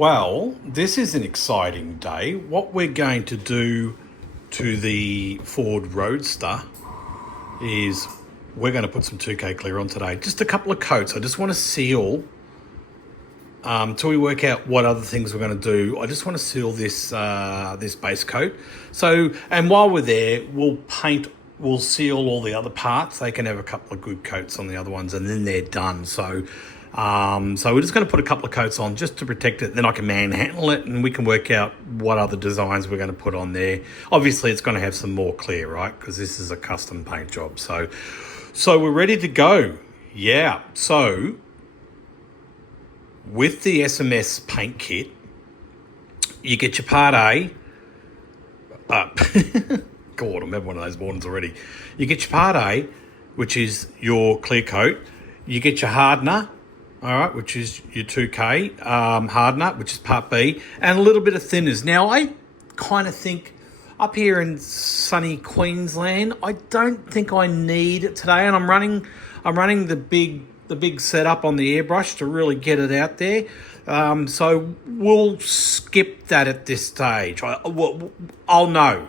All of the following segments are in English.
Well, this is an exciting day. What we're going to do to the Ford Roadster is we're going to put some 2K clear on today. Just a couple of coats. I just want to seal, till we work out what other things we're going to do. I just want to seal this this base coat. So, and while we're there, we'll seal all the other parts. They can have a couple of good coats on the other ones, and then they're done. So we're just going to put a couple of coats on just to protect it. Then I can manhandle it, and we can work out what other designs we're going to put on there. Obviously, it's going to have some more clear, right? Because this is a custom paint job. So we're ready to go. Yeah. So with the SMS paint kit, you get your part A. God, I'm having one of those mornings already. You get your part A, which is your clear coat. You get your hardener, all right, which is your 2K hardener, which is part B, and a little bit of thinners. Now, I kind of think up here in sunny Queensland, I don't think I need it today, and I'm running the big setup on the airbrush to really get it out there. So we'll skip that at this stage. I'll know.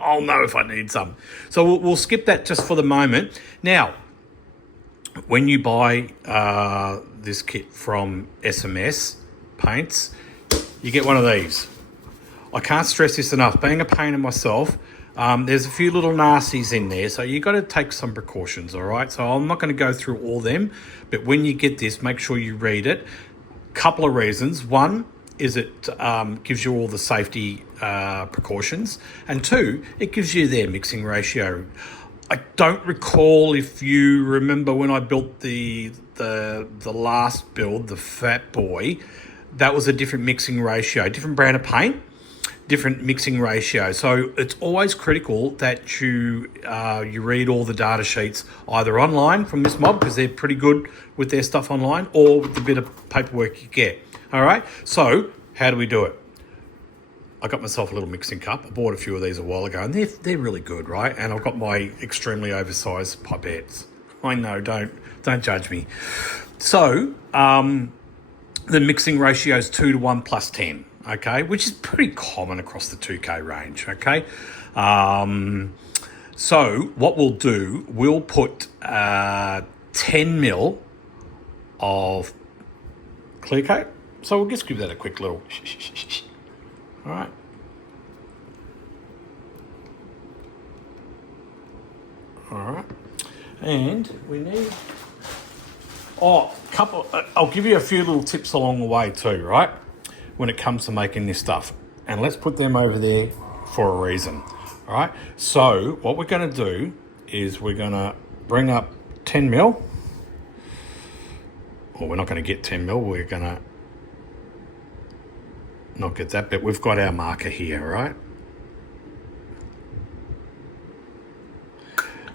I'll know if I need some. So we'll skip that just for the moment. Now, when you buy this kit from SMS Paints, you get one of these. I can't stress this enough. Being a painter myself, there's a few little nasties in there, so you've got to take some precautions, all right? So I'm not going to go through all them, but when you get this, make sure you read it. Couple of reasons. One is it gives you all the safety precautions, and two, it gives you their mixing ratio. I don't recall if you remember when I built the last build, the Fat Boy, that was a different mixing ratio, different brand of paint, different mixing ratio. So it's always critical that you read all the data sheets either online from this mob, because they're pretty good with their stuff online, or with the bit of paperwork you get. All right. So how do we do it? I got myself a little mixing cup. I bought a few of these a while ago, and they're really good, right? And I've got my extremely oversized pipettes. I know, don't judge me. So the mixing ratio is 2 to 1 plus 10, okay, which is pretty common across the 2K range, okay. So what we'll do, we'll put 10 mil of clear coat. So we'll just give that a quick little all right. All right. And we need I'll give you a few little tips along the way too, right? When it comes to making this stuff. And let's put them over there for a reason. All right. So what we're going to do is we're going to bring up 10 mil. Well, we're not going to get 10 mil. We're going to not get that, but we've got our marker here, right?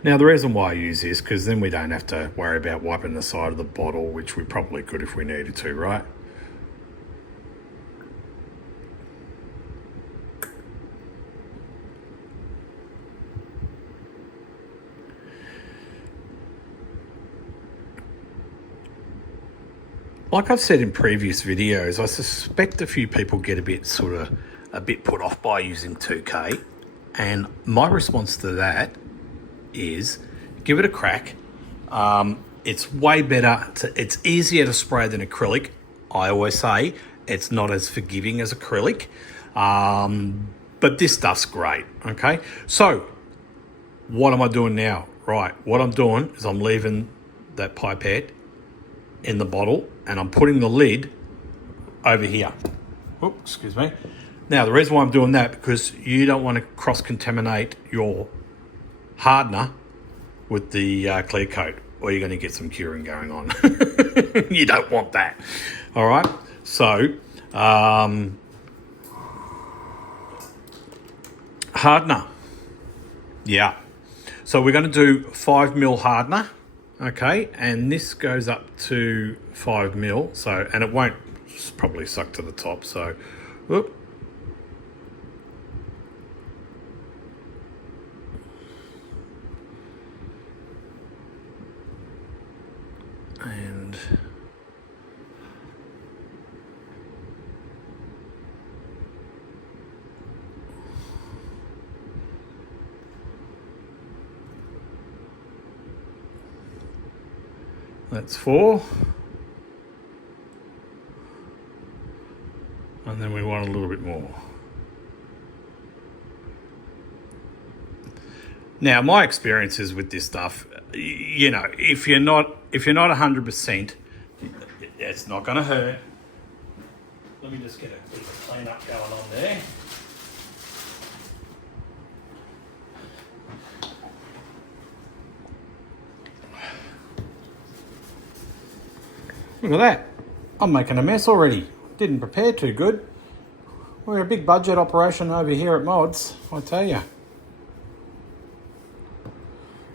Now, the reason why I use this, because then we don't have to worry about wiping the side of the bottle, which we probably could if we needed to, right? Like I've said in previous videos, I suspect a few people get a bit put off by using 2K, and my response to that is give it a crack. It's way better. It's easier to spray than acrylic. I always say it's not as forgiving as acrylic, but this stuff's great. Okay, so what am I doing now? Right, what I'm doing is I'm leaving that pipette in the bottle, and I'm putting the lid over here. Oh, excuse me. Now, the reason why I'm doing that, because you don't want to cross-contaminate your hardener with the clear coat, or you're going to get some curing going on. You don't want that. All right. So, hardener. Yeah. So we're going to do 5 mil hardener. Okay, and this goes up to 5 mil, so, and it won't probably suck to the top, so, whoop. And That's 4. And then we want a little bit more. Now, my experiences with this stuff, you know, if you're not 100%, it's not going to hurt. Let me just get a bit of a clean up going on there. Look at that. I'm making a mess already. Didn't prepare too good. We're a big budget operation over here at Mods, I tell you.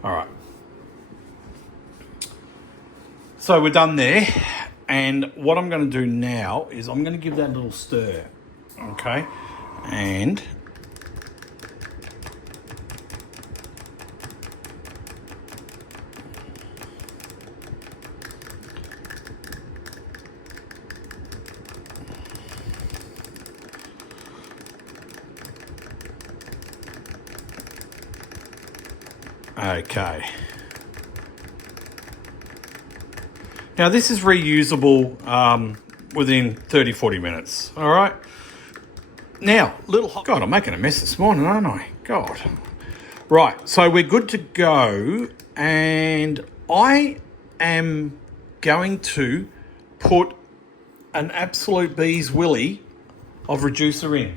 All right. So we're done there. And what I'm going to do now is I'm going to give that a little stir. Okay. And okay. Now this is reusable within 30-40 minutes. All right. Now, little hot. God, I'm making a mess this morning, aren't I? God. Right. So we're good to go, and I am going to put an absolute bee's willy of reducer in.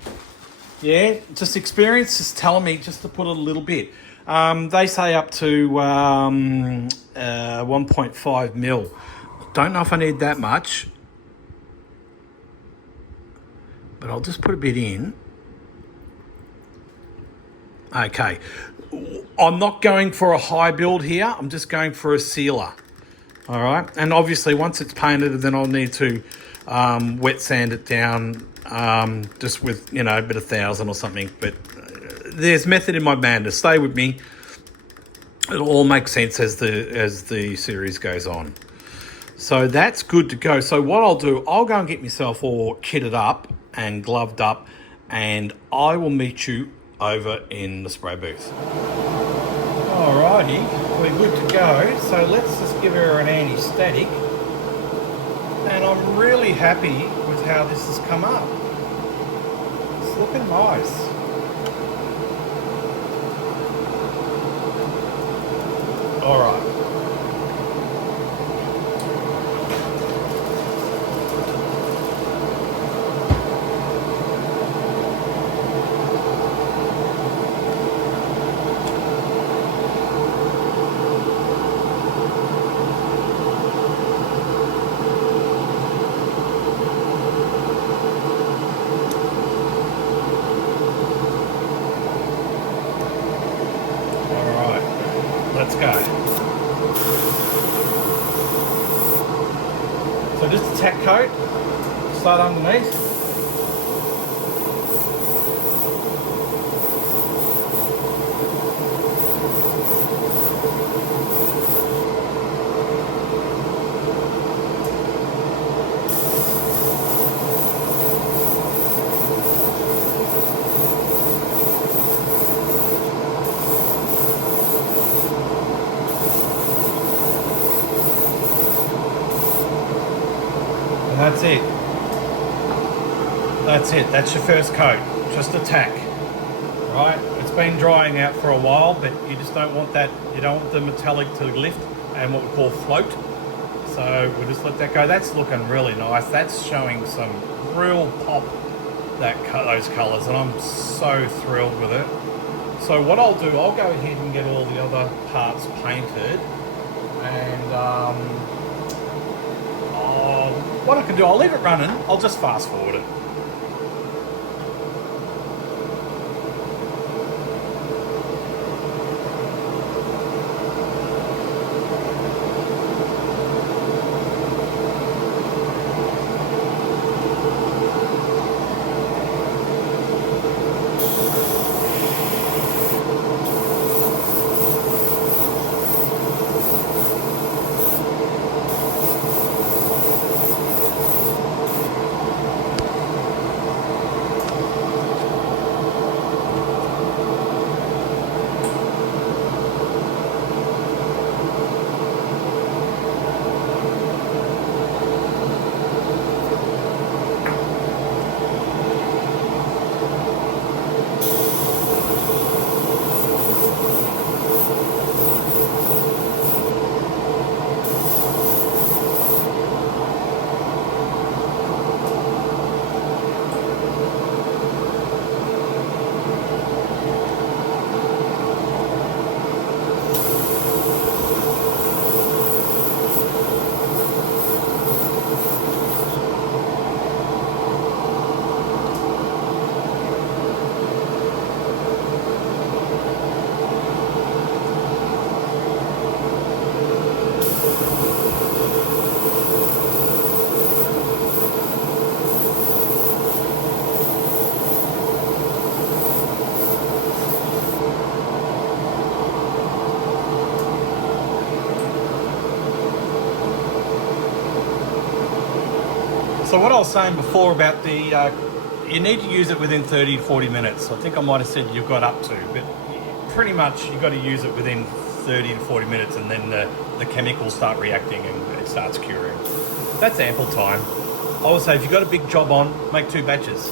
Yeah, just experience is telling me just to put a little bit. They say up to 1.5 mil. Don't know if I need that much, but I'll just put a bit in. Okay, I'm not going for a high build here. I'm just going for a sealer. All right, and obviously once it's painted, then I'll need to wet sand it down just with, you know, a bit of 1,000 or something. But there's method in my madness. Stay with me. It'll all make sense as the series goes on. So that's good to go. So what I'll do, I'll go and get myself all kitted up and gloved up, and I will meet you over in the spray booth. Alrighty, we're good to go. So let's just give her an anti-static. And I'm really happy with how this has come up. It's looking nice. All right. Let's go. So just a tack coat, start underneath. That's it. That's it. That's your first coat. Just a tack. Right? It's been drying out for a while, but you just don't want that. You don't want the metallic to lift and what we call float. So we'll just let that go. That's looking really nice. That's showing some real pop, those colours, and I'm so thrilled with it. So what I'll do, I'll go ahead and get all the other parts painted, and what I can do, I'll leave it running. I'll just fast forward it. So what I was saying before about the, you need to use it within 30 to 40 minutes. I think I might have said you've got up to, but pretty much you've got to use it within 30 to 40 minutes, and then the chemicals start reacting and it starts curing. That's ample time. I would say if you've got a big job on, make 2 batches.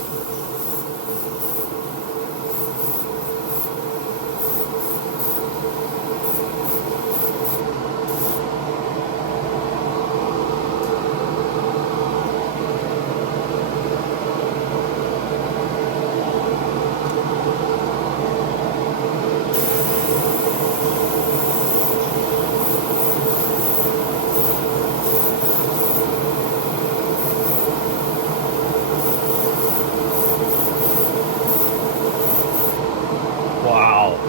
Wow.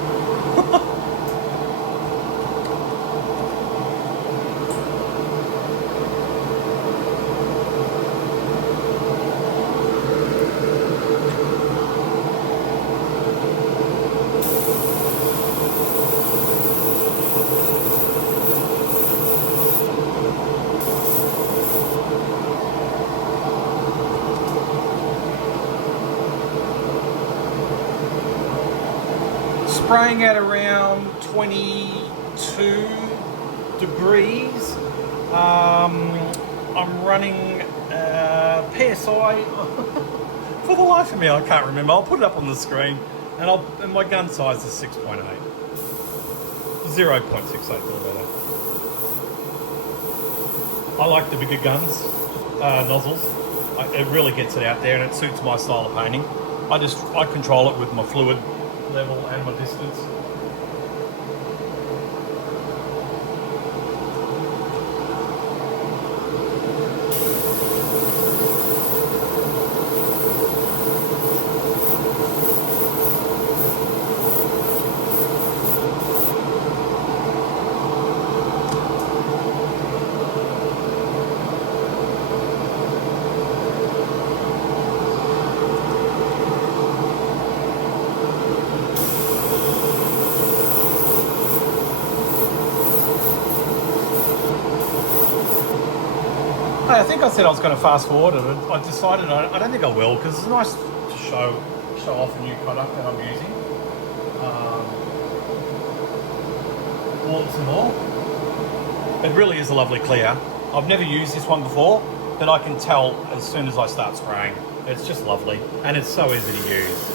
Spraying at around 22 degrees. I'm running PSI. For the life of me, I can't remember. I'll put it up on the screen, and my gun size is 6.8, 0.68 millimeter. I like the bigger guns, nozzles. It really gets it out there, and it suits my style of painting. I control it with my fluid level and my distance. Hey, I think I said I was going to fast forward it. I decided I don't think I will, because it's nice to show off a new product that I'm using. Warts and all. It really is a lovely clear. I've never used this one before, but I can tell as soon as I start spraying. It's just lovely, and it's so easy to use.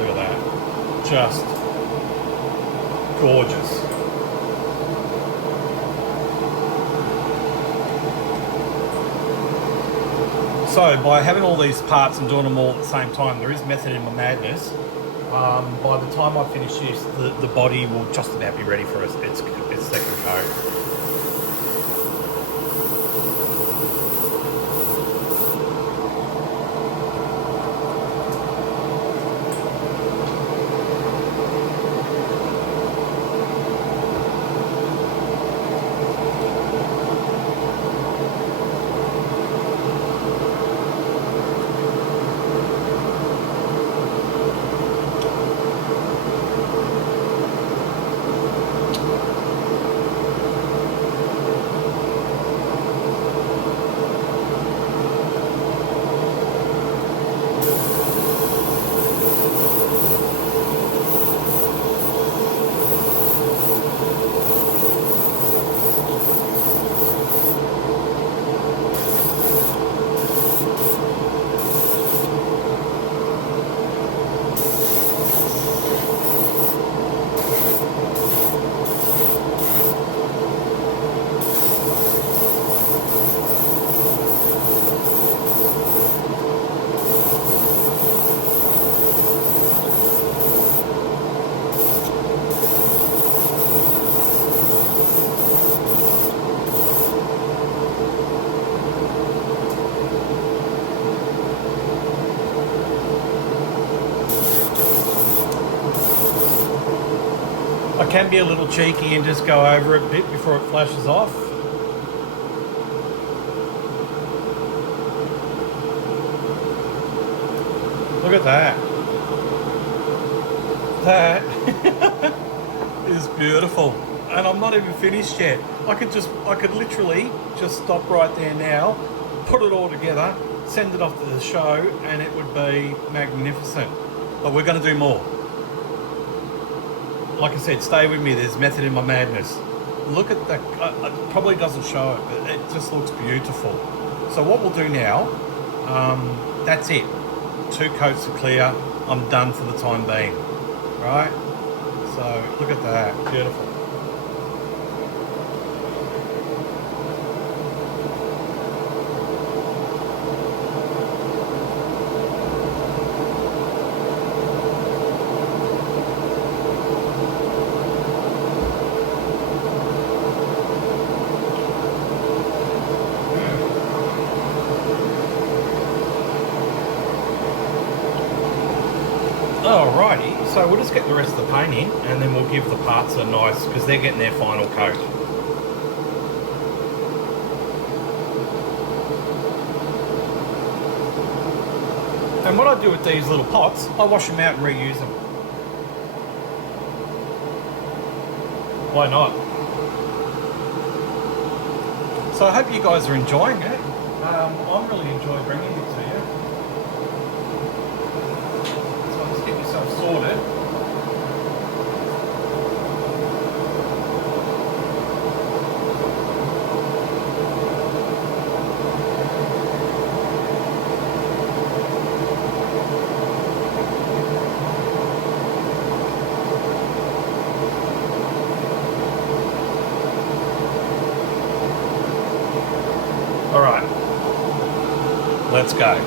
Look at that. Just gorgeous. So by having all these parts and doing them all at the same time, there is method in my madness. By the time I finish this, the body will just about be ready for its second coat. I can be a little cheeky and just go over it a bit before it flashes off. Look at that. That is Beautiful. And I'm not even finished yet. I could literally just stop right there now, put it all together, send it off to the show, and it would be magnificent. But we're going to do more. Like I said, stay with me. There's method in my madness. Look at that. It probably doesn't show it, but it just looks beautiful. So what we'll do now, that's it. 2 coats are clear. I'm done for the time being. Right? So look at that. Beautiful. Alrighty, so we'll just get the rest of the paint in and then we'll give the parts a nice, because they're getting their final coat. And what I do with these little pots, I wash them out and reuse them. Why not? So I hope you guys are enjoying it. I'm really enjoying bringing it to you. So let's get yourself sorted. All right, let's go.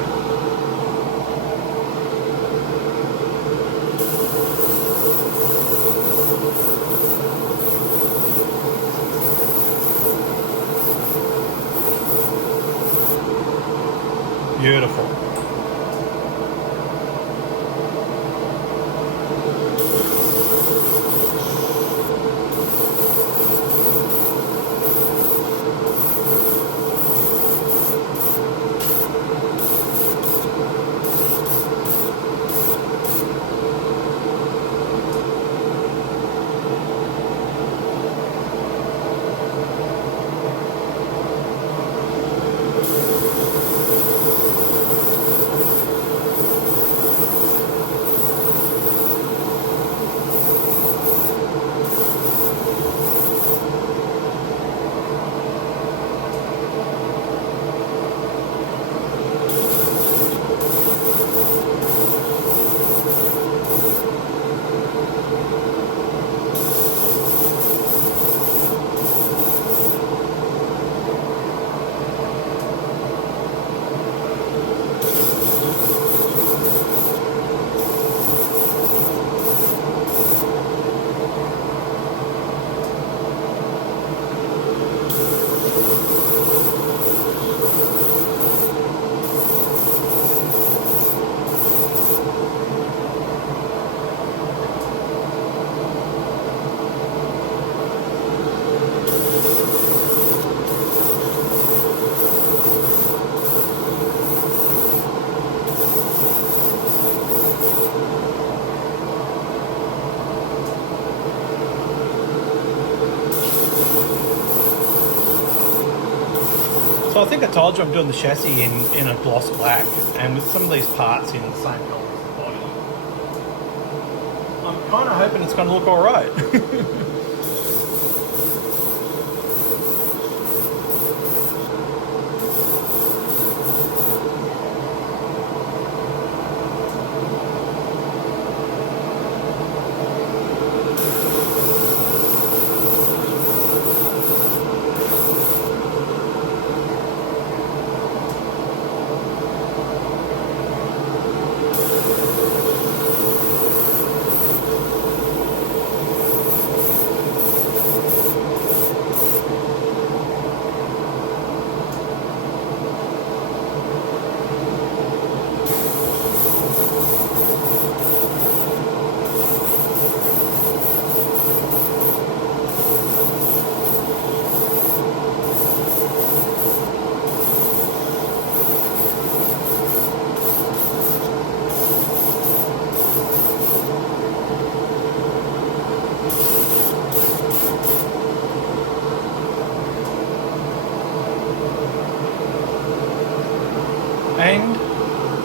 Beautiful. So I think I told you I'm doing the chassis in a gloss black, and with some of these parts in the same colour as the body. I'm kind of hoping it's going to look all right.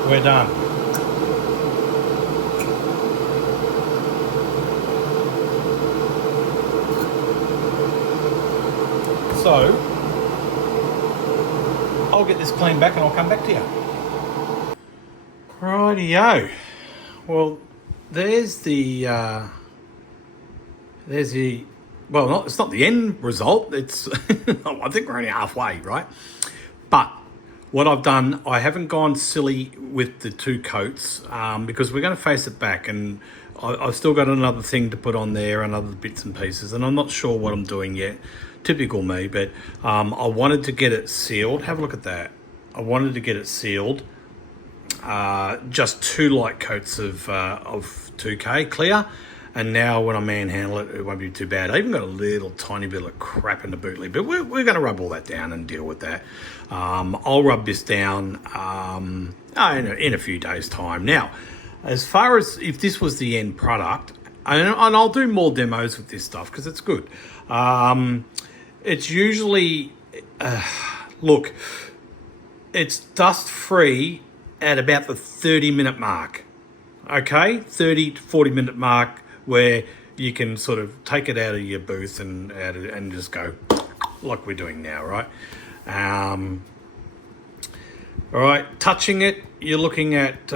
we're done. So, I'll get this cleaned back and I'll come back to you. Rightio. Well, there's the, well, it's not the end result. It's, I think we're only halfway, right? But what I've done, I haven't gone silly with the two coats because we're going to face it back, and I've still got another thing to put on there and other bits and pieces, and I'm not sure what I'm doing yet. Typical me, but I wanted to get it sealed. Have a look at that. I wanted to get it sealed. Just 2 light coats of 2K clear, and now when I manhandle it, it won't be too bad. I even got a little tiny bit of crap in the boot lid, but we're going to rub all that down and deal with that. I'll rub this down in a few days' time. Now, as far as if this was the end product, and I'll do more demos with this stuff because it's good. It's usually, look, it's dust free at about the 30-minute mark. Okay, 30 to 40-minute mark, where you can sort of take it out of your booth and just go like we're doing now, right? All right, touching it, you're looking at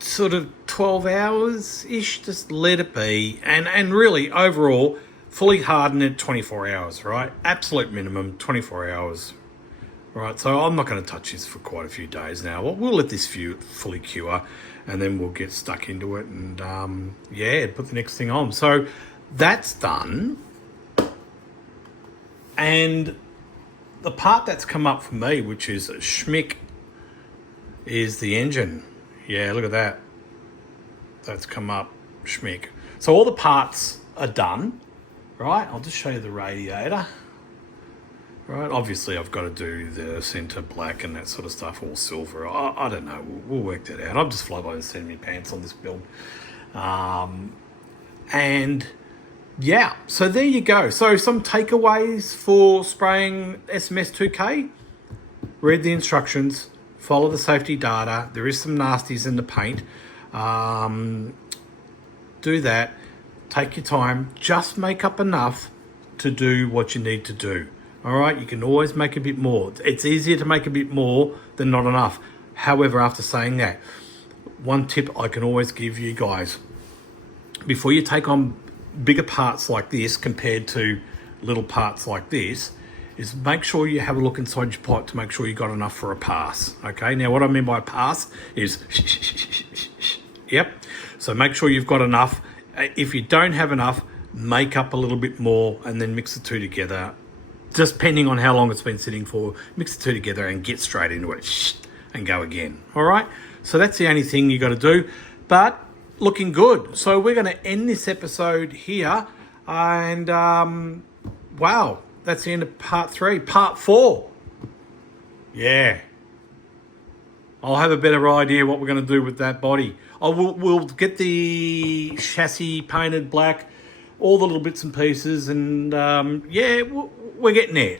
sort of 12 hours-ish, just let it be. And really, overall, fully harden it 24 hours, right? Absolute minimum, 24 hours. Right, so I'm not going to touch this for quite a few days now. We'll let this fully cure, and then we'll get stuck into it and, put the next thing on. So that's done. And the part that's come up for me, which is schmick, is the engine. Yeah, look at that. That's come up, schmick. So all the parts are done, right? I'll just show you the radiator. Right, obviously I've got to do the centre black and that sort of stuff, all silver. I don't know, we'll work that out. I'm just fly by the seat of my pants on this build. And yeah, so there you go. So some takeaways for spraying SMS 2K. Read the instructions, follow the safety data. There is some nasties in the paint. Do that, take your time, just make up enough to do what you need to do. All right, you can always make a bit more. It's easier to make a bit more than not enough. However, after saying that, one tip I can always give you guys, before you take on bigger parts like this compared to little parts like this, is make sure you have a look inside your pot to make sure you got enough for a pass. Okay, now what I mean by pass is, yep. So make sure you've got enough. If you don't have enough, make up a little bit more and then mix the two together. Just depending on how long it's been sitting for, mix the two together and get straight into it and go again. All right, so that's the only thing you got to do, but looking good. So we're going to end this episode here, and wow, that's the end of part 3. Part 4, yeah, I'll have a better idea what we're going to do with that body. We'll get the chassis painted black, all the little bits and pieces, and we're getting there.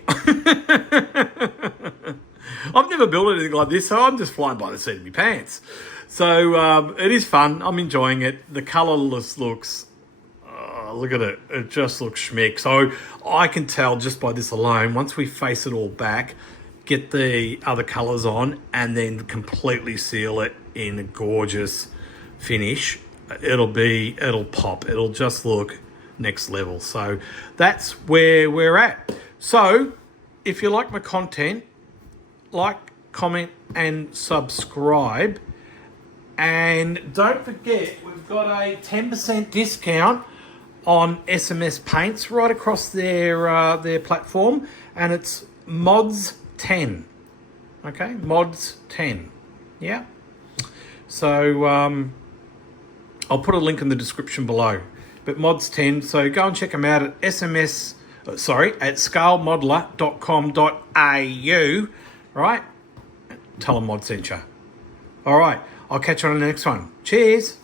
I've never built anything like this, so I'm just flying by the seat of my pants. So it is fun. I'm enjoying it. The colourless looks, look at it. It just looks schmick. So I can tell just by this alone, once we face it all back, get the other colours on, and then completely seal it in a gorgeous finish, it'll pop. It'll just look next level. So that's where we're at. So if you like my content, like, comment and subscribe, and don't forget we've got a 10% discount on SMS paints right across their platform, and it's mods 10. Okay, mods 10. Yeah, so I'll put a link in the description below, but mods 10, so go and check them out at scalemodeler.com.au, right? Tell them Mod sent you. All right, I'll catch you on the next one. Cheers.